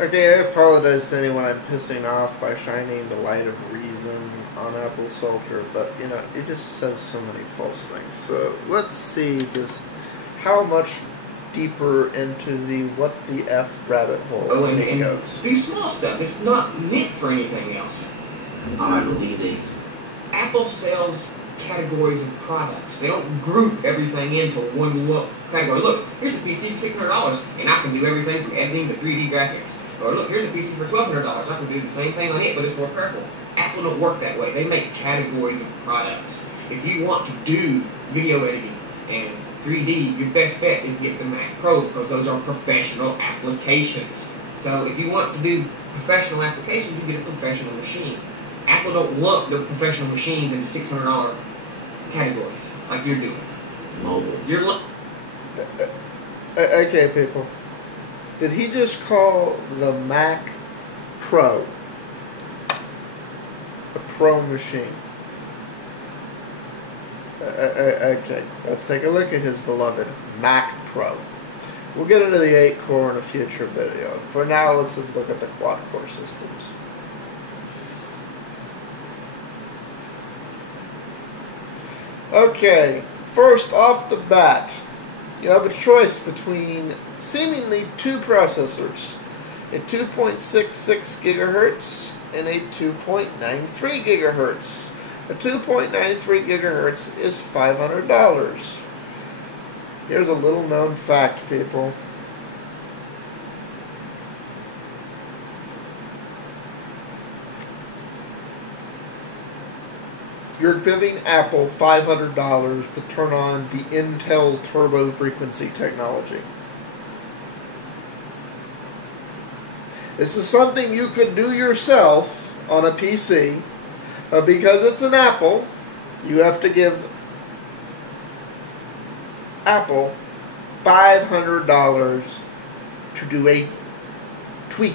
Okay, I apologize to anyone I'm pissing off by shining the light of reason on AppleSoldier, but you know, it just says so many false things. So let's see just how much deeper into the what the F rabbit hole it goes. Do small stuff. It's not meant for anything else. I believe these. Apple sells categories of products. They don't group everything into one category. Look, here's a PC for $600, and I can do everything from editing to 3D graphics. Or look, here's a PC for $1,200. I can do the same thing on it, but it's more powerful. Apple don't work that way. They make categories of products. If you want to do video editing and 3D, your best bet is to get the Mac Pro because those are professional applications. So if you want to do professional applications, you get a professional machine. Apple don't lump the professional machines into $600 categories like you're doing. Mobile. You're okay, people. Did he just call the Mac Pro a pro machine? Okay, let's take a look at his beloved Mac Pro. We'll get into the 8-core in a future video. For now, let's just look at the quad-core systems. Okay, first off the bat, you have a choice between seemingly two processors, a 2.66 gigahertz and a 2.93 gigahertz. A 2.93 gigahertz is $500. Here's a little known fact, people. You're giving Apple $500 to turn on the Intel turbo frequency technology. This is something you could do yourself on a PC, but because it's an Apple, you have to give Apple $500 to do a tweak.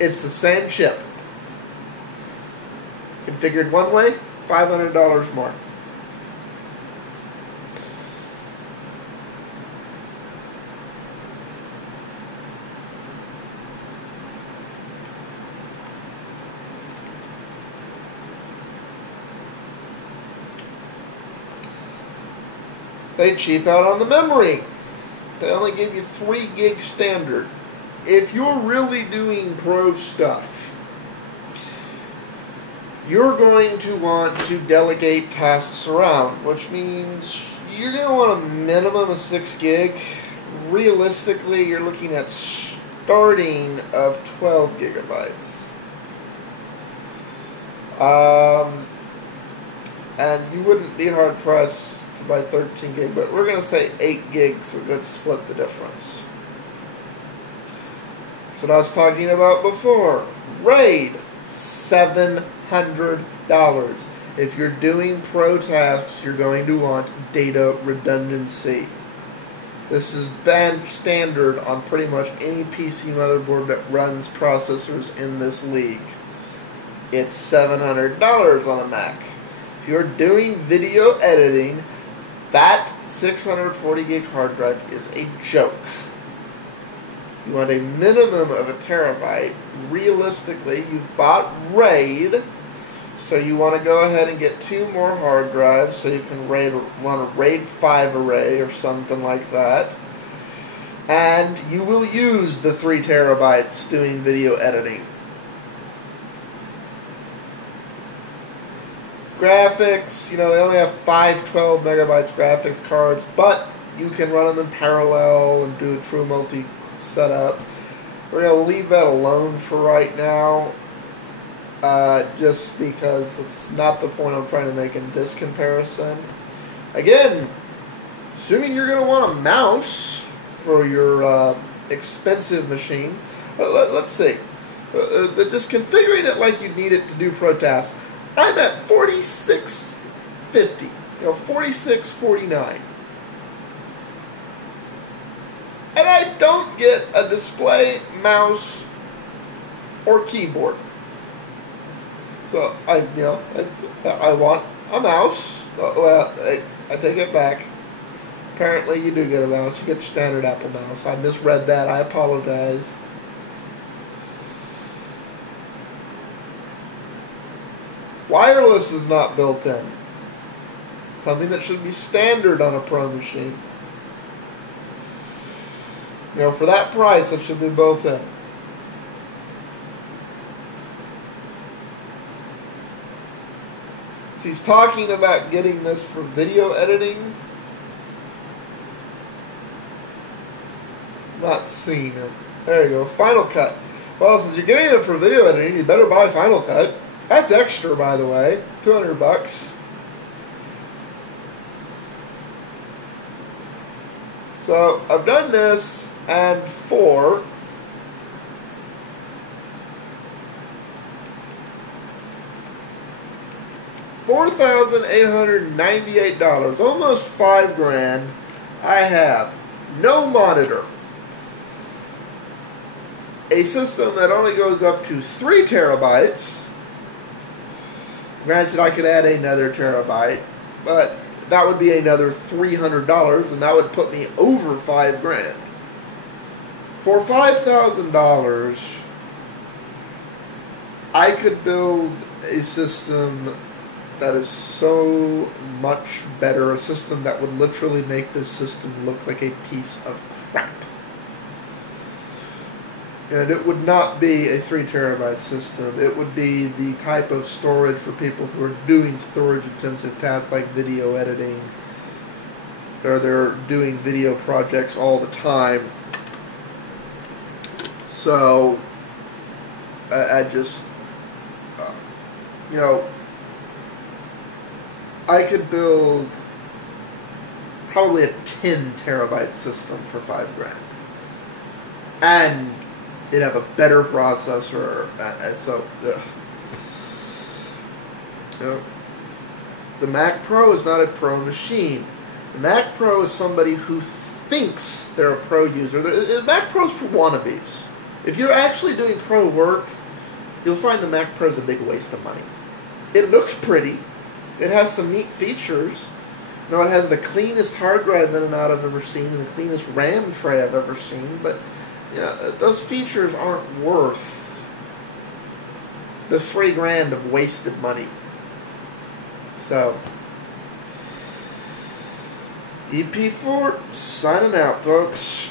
It's the same chip. Configured one way, $500 more. They cheap out on the memory. They only give you 3 gig standard. If you're really doing pro stuff, you're going to want to delegate tasks around, which means you're going to want a minimum of 6 gig. Realistically, you're looking at starting of 12 gigabytes. And you wouldn't be hard pressed to buy 13 gig, but we're going to say 8 gigs, so let's split the difference. So I was talking about before. RAID, $700. If you're doing pro tasks, you're going to want data redundancy. This is band standard on pretty much any PC motherboard that runs processors in this league. It's $700 on a Mac. If you're doing video editing, that 640 gig hard drive is a joke. You want a minimum of a terabyte. Realistically, you've bought RAID, so you want to go ahead and get 2 more hard drives so you can run a RAID 5 array or something like that. And you will use the 3 terabytes doing video editing. Graphics, you know, they only have 5 12 megabytes graphics cards, but you can run them in parallel and do a true multi setup. We're going to leave that alone for right now, just because that's not the point I'm trying to make in this comparison. Again, assuming you're going to want a mouse for your expensive machine, let's see. Just configuring it like you need it to do pro tasks. I'm at 4650, 4649. And I don't get a display, mouse, or keyboard. So I want a mouse. Well, I take it back. Apparently, you do get a mouse. You get your standard Apple mouse. I misread that. I apologize. Wireless is not built in. Something that should be standard on a Pro machine. You know, for that price, it should be built in. So he's talking about getting this for video editing. Not seeing it. There you go. Final Cut. Well, since you're getting it for video editing, you better buy Final Cut. That's extra, by the way. $200. So I've done this, and for $4,898, almost $5,000, I have no monitor, a system that only goes up to 3 terabytes. Granted, I could add another terabyte, but that would be another $300, and that would put me over $5,000. For $5,000, I could build a system that is so much better, a system that would literally make this system look like a piece of crap. And it would not be a 3 terabyte system. It would be the type of storage for people who are doing storage intensive tasks like video editing, or they're doing video projects all the time. So I just, you know, I could build probably a 10 terabyte system for $5,000. And it'd have a better processor, and so, you know, the Mac Pro is not a Pro machine. The Mac Pro is somebody who thinks they're a Pro user. The Mac Pro's for wannabes. If you're actually doing Pro work, you'll find the Mac Pro's a big waste of money. It looks pretty. It has some neat features. You know, it has the cleanest hard drive in and out I've ever seen, and the cleanest RAM tray I've ever seen, but yeah, those features aren't worth the $3,000 of wasted money. So, EP4 signing out, folks.